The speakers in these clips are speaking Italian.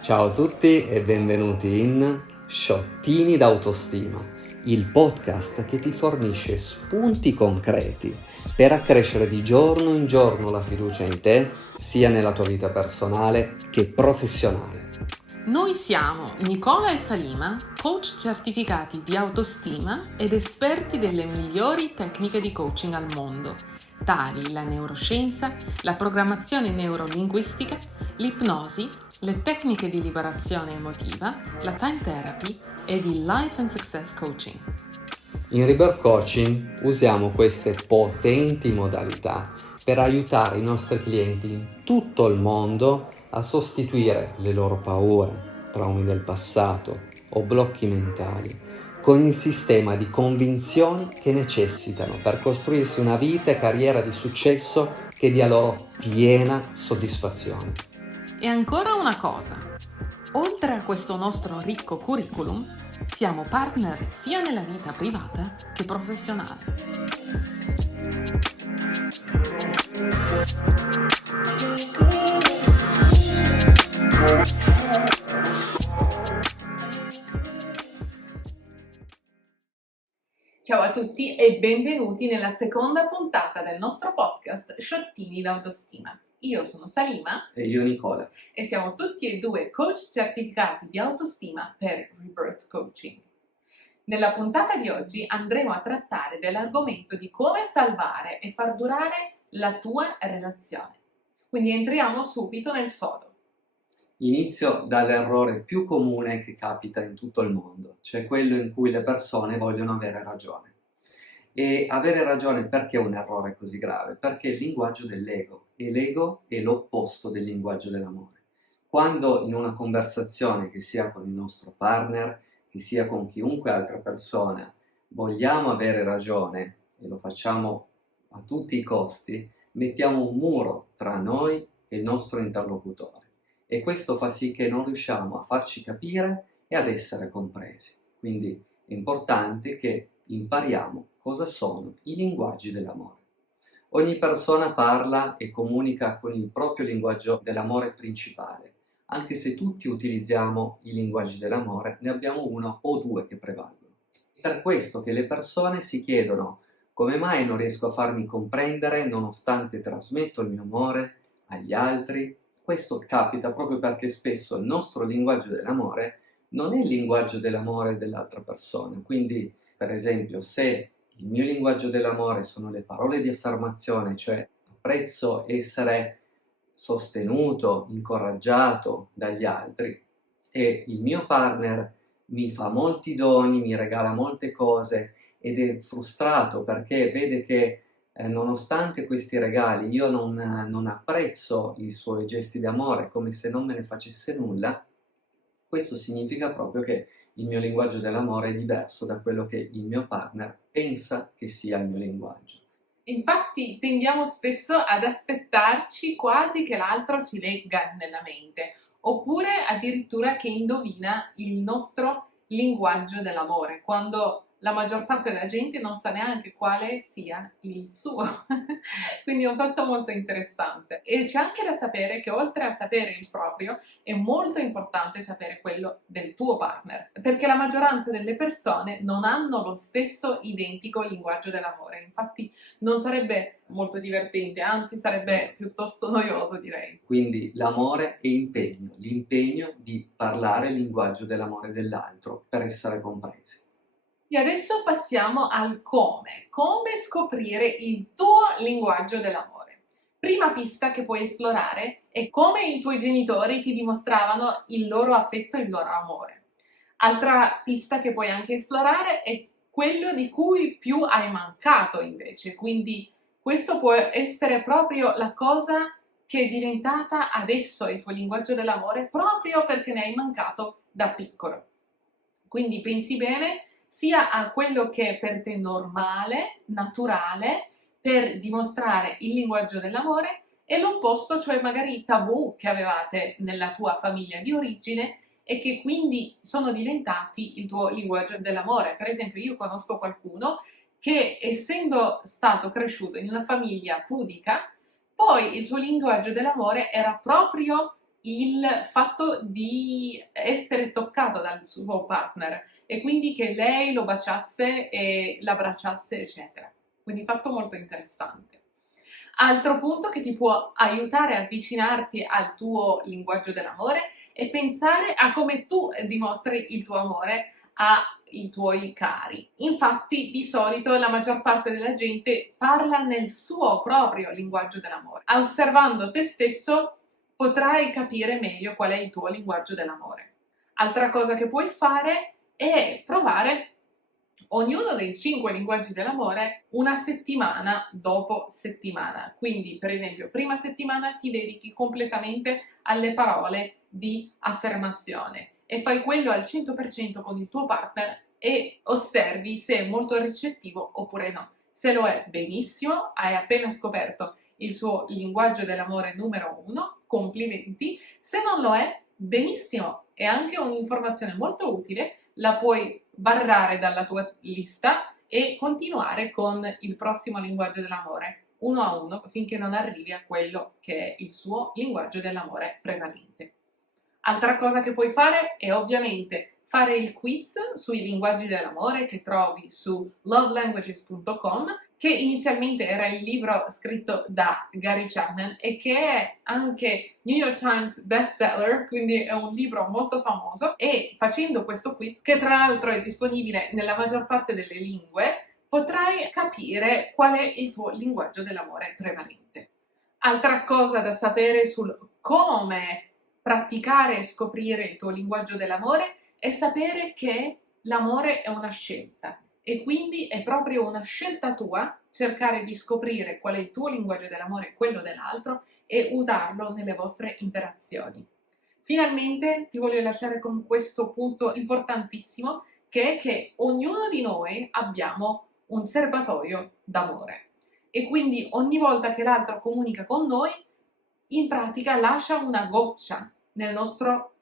Ciao a tutti e benvenuti in Sciottini d'autostima, il podcast che ti fornisce spunti concreti per accrescere di giorno in giorno la fiducia in te, sia nella tua vita personale che professionale. Noi siamo Nicola e Salima, coach certificati di autostima ed esperti delle migliori tecniche di coaching al mondo, tali la neuroscienza, la programmazione neurolinguistica, l'ipnosi, le tecniche di liberazione emotiva, la time therapy ed il life and success coaching. In Rebirth Coaching usiamo queste potenti modalità per aiutare i nostri clienti in tutto il mondo a sostituire le loro paure, traumi del passato o blocchi mentali con il sistema di convinzioni che necessitano per costruirsi una vita e carriera di successo che dia loro piena soddisfazione. E ancora una cosa, oltre a questo nostro ricco curriculum, siamo partner sia nella vita privata che professionale. Ciao a tutti e benvenuti nella seconda puntata del nostro podcast Sciottini d'autostima. Io sono Salima E io Nicola. e siamo tutti e due coach certificati di autostima per Rebirth Coaching. Nella puntata di oggi andremo a trattare dell'argomento di come salvare e far durare la tua relazione. Quindi entriamo subito nel sodo. Inizio dall'errore più comune che capita in tutto il mondo, cioè quello in cui le persone vogliono avere ragione. E avere ragione perché è un errore così grave? Perché è il linguaggio dell'ego, e l'ego è l'opposto del linguaggio dell'amore. Quando in una conversazione, che sia con il nostro partner, che sia con chiunque altra persona, vogliamo avere ragione, e lo facciamo a tutti i costi, mettiamo un muro tra noi e il nostro interlocutore. E questo fa sì che non riusciamo a farci capire e ad essere compresi. Quindi è importante che impariamo cosa sono i linguaggi dell'amore. Ogni persona parla e comunica con il proprio linguaggio dell'amore principale. Anche se tutti utilizziamo i linguaggi dell'amore, ne abbiamo uno o due che prevalgono. È per questo che le persone si chiedono: come mai non riesco a farmi comprendere nonostante trasmetto il mio amore agli altri? Questo capita proprio perché spesso il nostro linguaggio dell'amore non è il linguaggio dell'amore dell'altra persona. Quindi, per esempio, se il mio linguaggio dell'amore sono le parole di affermazione, cioè apprezzo essere sostenuto, incoraggiato dagli altri, e il mio partner mi fa molti doni, mi regala molte cose ed è frustrato perché vede che nonostante questi regali io non apprezzo i suoi gesti di amore, come se non me ne facesse nulla, questo significa proprio che il mio linguaggio dell'amore è diverso da quello che il mio partner pensa che sia il mio linguaggio. Infatti tendiamo spesso ad aspettarci quasi che l'altro ci legga nella mente, oppure addirittura che indovina il nostro linguaggio dell'amore, quando la maggior parte della gente non sa neanche quale sia il suo. Quindi è un fatto molto interessante. E c'è anche da sapere che oltre a sapere il proprio, è molto importante sapere quello del tuo partner, perché la maggioranza delle persone non hanno lo stesso identico linguaggio dell'amore. Infatti non sarebbe molto divertente, anzi sarebbe piuttosto noioso, direi. Quindi l'amore è impegno, l'impegno di parlare il linguaggio dell'amore dell'altro per essere compresi. E adesso passiamo al come scoprire il tuo linguaggio dell'amore. Prima pista che puoi esplorare è come i tuoi genitori ti dimostravano il loro affetto e il loro amore. Altra pista che puoi anche esplorare è quello di cui più hai mancato invece, quindi questo può essere proprio la cosa che è diventata adesso il tuo linguaggio dell'amore proprio perché ne hai mancato da piccolo. Quindi pensi bene sia a quello che è per te normale, naturale, per dimostrare il linguaggio dell'amore, e l'opposto, cioè magari i tabù che avevate nella tua famiglia di origine e che quindi sono diventati il tuo linguaggio dell'amore. Per esempio, io conosco qualcuno che, essendo stato cresciuto in una famiglia pudica, poi il suo linguaggio dell'amore era proprio il fatto di essere toccato dal suo partner e quindi che lei lo baciasse e l'abbracciasse, eccetera. Quindi fatto molto interessante. Altro punto che ti può aiutare a avvicinarti al tuo linguaggio dell'amore è pensare a come tu dimostri il tuo amore ai tuoi cari. Infatti, di solito la maggior parte della gente parla nel suo proprio linguaggio dell'amore. Osservando te stesso potrai capire meglio qual è il tuo linguaggio dell'amore. Altra cosa che puoi fare è provare ognuno dei 5 linguaggi dell'amore una settimana dopo settimana. Quindi, per esempio, prima settimana ti dedichi completamente alle parole di affermazione e fai quello al 100% con il tuo partner e osservi se è molto ricettivo oppure no. Se lo è, benissimo, hai appena scoperto il suo linguaggio dell'amore numero 1, complimenti. Se non lo è, benissimo, è anche un'informazione molto utile, la puoi barrare dalla tua lista e continuare con il prossimo linguaggio dell'amore, uno a uno, finché non arrivi a quello che è il suo linguaggio dell'amore prevalente. Altra cosa che puoi fare è ovviamente fare il quiz sui linguaggi dell'amore che trovi su lovelanguages.com, che inizialmente era il libro scritto da Gary Chapman e che è anche New York Times bestseller, quindi è un libro molto famoso. E facendo questo quiz, che tra l'altro è disponibile nella maggior parte delle lingue, potrai capire qual è il tuo linguaggio dell'amore prevalente. Altra cosa da sapere sul come praticare e scoprire il tuo linguaggio dell'amore è sapere che l'amore è una scelta e quindi è proprio una scelta tua cercare di scoprire qual è il tuo linguaggio dell'amore e quello dell'altro e usarlo nelle vostre interazioni. Finalmente ti voglio lasciare con questo punto importantissimo, che è che ognuno di noi abbiamo un serbatoio d'amore e quindi ogni volta che l'altro comunica con noi, in pratica lascia una goccia nel nostro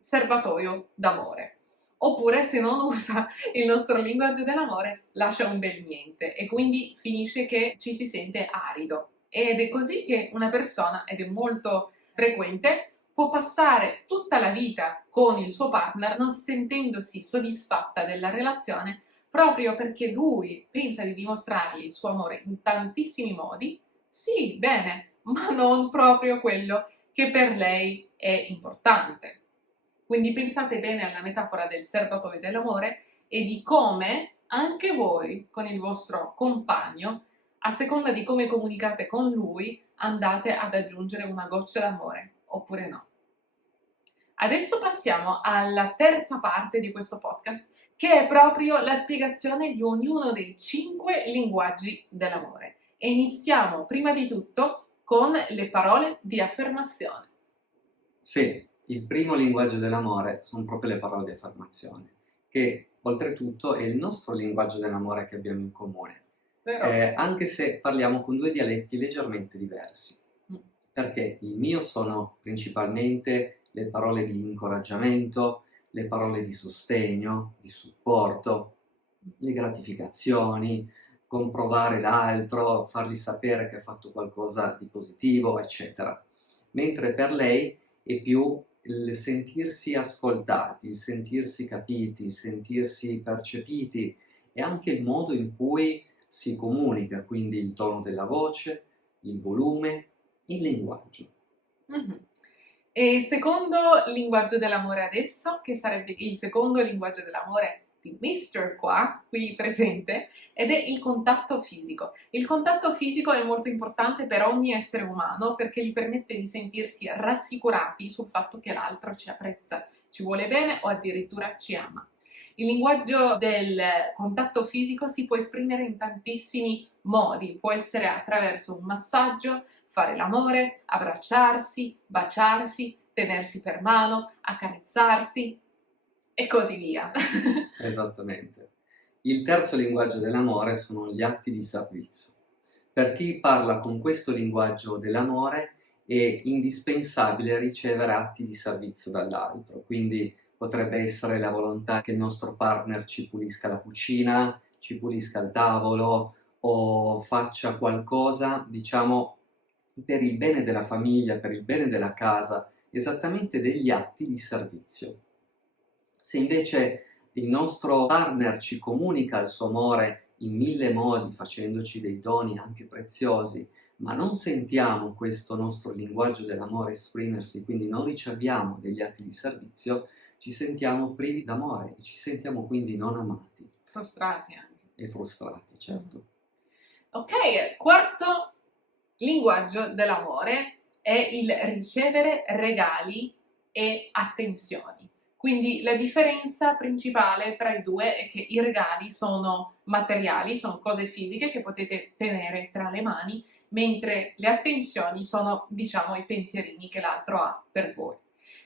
serbatoio d'amore. Oppure, se non usa il nostro linguaggio dell'amore, lascia un bel niente e quindi finisce che ci si sente arido. Ed è così che una persona, ed è molto frequente, può passare tutta la vita con il suo partner non sentendosi soddisfatta della relazione proprio perché lui pensa di dimostrargli il suo amore in tantissimi modi. Sì, bene, ma non proprio quello che per lei è importante. Quindi pensate bene alla metafora del serbatoio dell'amore e di come anche voi con il vostro compagno, a seconda di come comunicate con lui, andate ad aggiungere una goccia d'amore oppure no. Adesso passiamo alla terza parte di questo podcast, che è proprio la spiegazione di ognuno dei 5 linguaggi dell'amore. E iniziamo prima di tutto con le parole di affermazione. Sì, il primo linguaggio dell'amore sono proprio le parole di affermazione, che oltretutto è il nostro linguaggio dell'amore che abbiamo in comune, anche se parliamo con 2 dialetti leggermente diversi, perché il mio sono principalmente le parole di incoraggiamento, le parole di sostegno, di supporto, le gratificazioni, comprovare l'altro, fargli sapere che ha fatto qualcosa di positivo, eccetera. Mentre per lei è più il sentirsi ascoltati, il sentirsi capiti, il sentirsi percepiti e anche il modo in cui si comunica, quindi il tono della voce, il volume, il linguaggio. Mm-hmm. E il secondo linguaggio dell'amore adesso, che sarebbe il secondo linguaggio dell'amore di Mister qui presente, ed è il contatto fisico. Il contatto fisico è molto importante per ogni essere umano perché gli permette di sentirsi rassicurati sul fatto che l'altro ci apprezza, ci vuole bene o addirittura ci ama. Il linguaggio del contatto fisico si può esprimere in tantissimi modi, può essere attraverso un massaggio, fare l'amore, abbracciarsi, baciarsi, tenersi per mano, accarezzarsi e così via. Esattamente. Il terzo linguaggio dell'amore sono gli atti di servizio. Per chi parla con questo linguaggio dell'amore è indispensabile ricevere atti di servizio dall'altro, quindi potrebbe essere la volontà che il nostro partner ci pulisca la cucina, ci pulisca il tavolo o faccia qualcosa, diciamo, per il bene della famiglia, per il bene della casa, esattamente degli atti di servizio. Se invece il nostro partner ci comunica il suo amore in mille modi, facendoci dei doni anche preziosi, ma non sentiamo questo nostro linguaggio dell'amore esprimersi, quindi non riceviamo degli atti di servizio, ci sentiamo privi d'amore e ci sentiamo quindi non amati Frustrati anche. e frustrati, certo. Ok, quarto linguaggio dell'amore è il ricevere regali e attenzioni. Quindi la differenza principale tra i due è che i regali sono materiali, sono cose fisiche che potete tenere tra le mani, mentre le attenzioni sono, diciamo, i pensierini che l'altro ha per voi.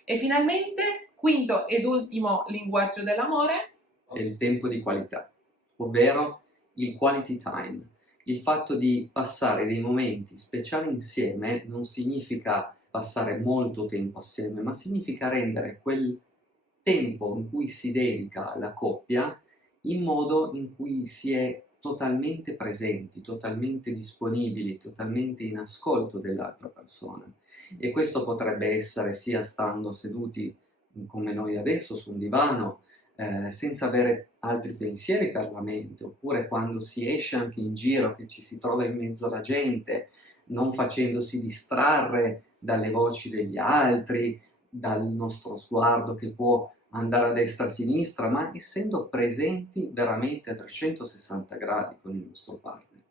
E finalmente, quinto ed ultimo linguaggio dell'amore È il tempo di qualità, ovvero il quality time. Il fatto di passare dei momenti speciali insieme non significa passare molto tempo assieme, ma significa rendere quel tempo in cui si dedica alla coppia in modo in cui si è totalmente presenti, totalmente disponibili, totalmente in ascolto dell'altra persona. E questo potrebbe essere sia stando seduti come noi adesso su un divano, senza avere altri pensieri per la mente, oppure quando si esce anche in giro, che ci si trova in mezzo alla gente, non facendosi distrarre dalle voci degli altri, dal nostro sguardo che può andare a destra e a sinistra, ma essendo presenti veramente a 360 gradi con il nostro partner.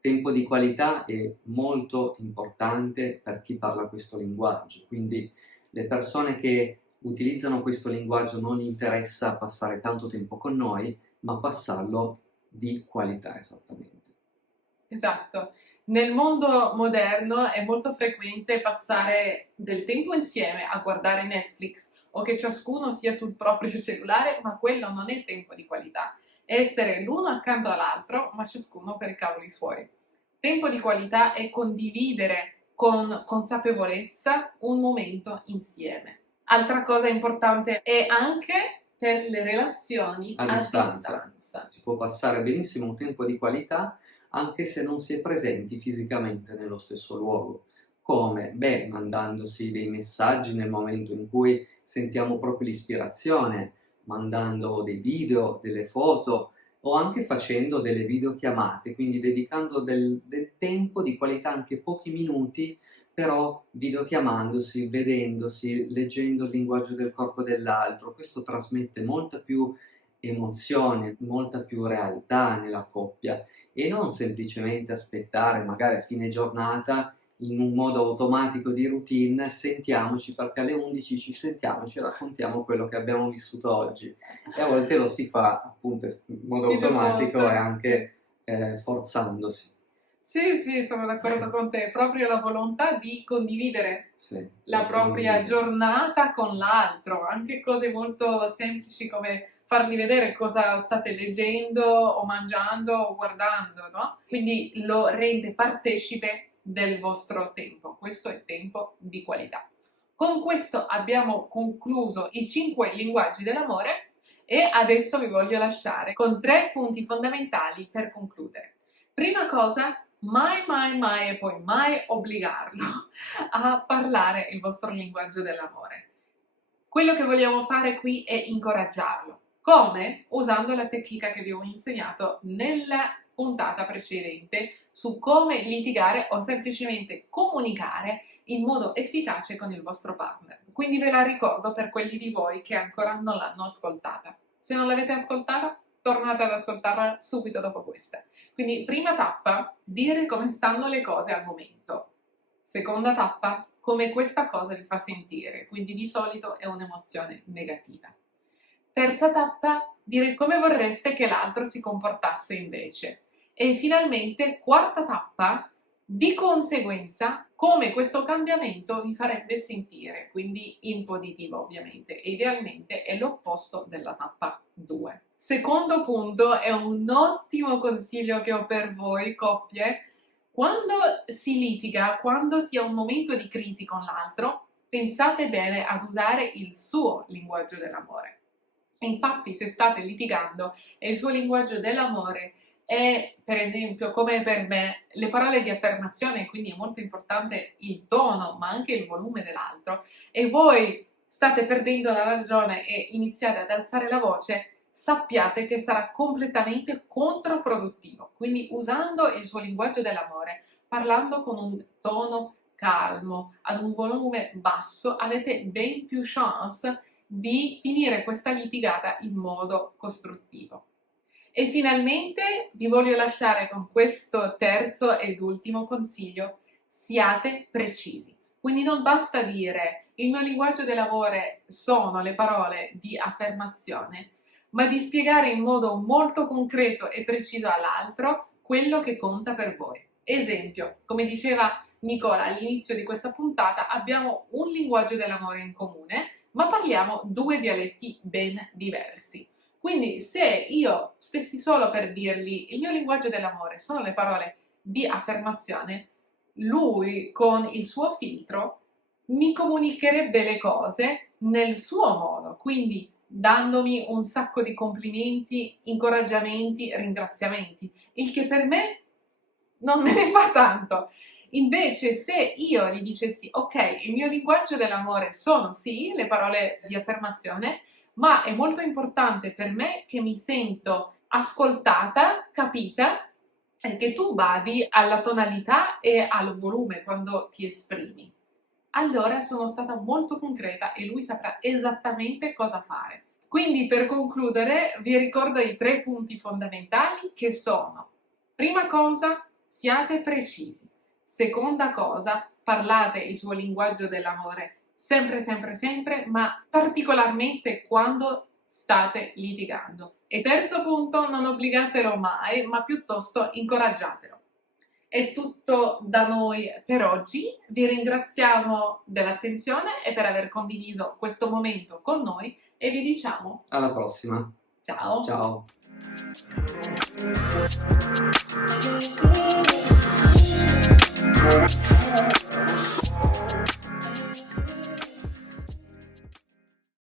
Tempo di qualità è molto importante per chi parla questo linguaggio, quindi le persone che utilizzano questo linguaggio non gli interessa passare tanto tempo con noi, ma passarlo di qualità esattamente. Esatto. Nel mondo moderno è molto frequente passare del tempo insieme a guardare Netflix o che ciascuno sia sul proprio cellulare, ma quello non è tempo di qualità. È essere l'uno accanto all'altro, ma ciascuno per i cavoli suoi. Tempo di qualità è condividere con consapevolezza un momento insieme. Altra cosa importante è anche per le relazioni A distanza. Si può passare benissimo un tempo di qualità anche se non si è presenti fisicamente nello stesso luogo. Come? Beh, mandandosi dei messaggi nel momento in cui sentiamo proprio l'ispirazione, mandando dei video, delle foto o anche facendo delle videochiamate, quindi dedicando del tempo di qualità, anche pochi minuti, però videochiamandosi, vedendosi, leggendo il linguaggio del corpo dell'altro. Questo trasmette molta più emozione, molta più realtà nella coppia e non semplicemente aspettare magari a fine giornata in un modo automatico di routine, sentiamoci perché alle 11 ci sentiamo e ci raccontiamo quello che abbiamo vissuto oggi. E a volte lo si fa appunto in modo Di default, automatico e anche forzandosi. Sì, sono d'accordo con te. Proprio la volontà di condividere Sì, la propria giornata con l'altro, anche cose molto semplici come fargli vedere cosa state leggendo o mangiando o guardando, no? Quindi lo rende partecipe del vostro tempo. Questo è tempo di qualità. Con questo abbiamo concluso i 5 linguaggi dell'amore e adesso vi voglio lasciare con 3 punti fondamentali per concludere. Prima cosa, mai e poi mai obbligarlo a parlare il vostro linguaggio dell'amore. Quello che vogliamo fare qui è incoraggiarlo. Come? Usando la tecnica che vi ho insegnato nella puntata precedente su come litigare o semplicemente comunicare in modo efficace con il vostro partner. Quindi ve la ricordo per quelli di voi che ancora non l'hanno ascoltata. Se non l'avete ascoltata, tornate ad ascoltarla subito dopo questa. Quindi prima tappa, dire come stanno le cose al momento. Seconda tappa, come questa cosa vi fa sentire, quindi di solito è un'emozione negativa. Terza tappa, dire come vorreste che l'altro si comportasse invece. E finalmente, quarta tappa, di conseguenza, come questo cambiamento vi farebbe sentire, quindi in positivo ovviamente, e idealmente è l'opposto della tappa 2. Secondo punto, è un ottimo consiglio che ho per voi, coppie. Quando si litiga, quando si ha un momento di crisi con l'altro, pensate bene ad usare il suo linguaggio dell'amore. Infatti, se state litigando e il suo linguaggio dell'amore è, per esempio, come per me, le parole di affermazione, quindi è molto importante il tono, ma anche il volume dell'altro, e voi state perdendo la ragione e iniziate ad alzare la voce, sappiate che sarà completamente controproduttivo. Quindi usando il suo linguaggio dell'amore, parlando con un tono calmo, ad un volume basso, avete ben più chance di finire questa litigata in modo costruttivo. E finalmente vi voglio lasciare con questo terzo ed ultimo consiglio: siate precisi. Quindi non basta dire il mio linguaggio dell'amore sono le parole di affermazione, ma di spiegare in modo molto concreto e preciso all'altro quello che conta per voi. Esempio, come diceva Nicola all'inizio di questa puntata, abbiamo un linguaggio dell'amore in comune, ma parliamo due dialetti ben diversi. Quindi se io stessi solo per dirgli il mio linguaggio dell'amore sono le parole di affermazione, lui con il suo filtro mi comunicherebbe le cose nel suo modo, quindi dandomi un sacco di complimenti, incoraggiamenti, ringraziamenti, il che per me non me ne fa tanto. Invece se io gli dicessi ok, il mio linguaggio dell'amore sono sì le parole di affermazione, ma è molto importante per me che mi sento ascoltata, capita, e che tu badi alla tonalità e al volume quando ti esprimi. Allora sono stata molto concreta e lui saprà esattamente cosa fare. Quindi per concludere vi ricordo i 3 punti fondamentali che sono: prima cosa, siate precisi. Seconda cosa, parlate il suo linguaggio dell'amore sempre, sempre, sempre, ma particolarmente quando state litigando. E terzo punto, non obbligatelo mai, ma piuttosto incoraggiatelo. È tutto da noi per oggi, vi ringraziamo dell'attenzione e per aver condiviso questo momento con noi e vi diciamo Alla prossima. ciao! Ciao.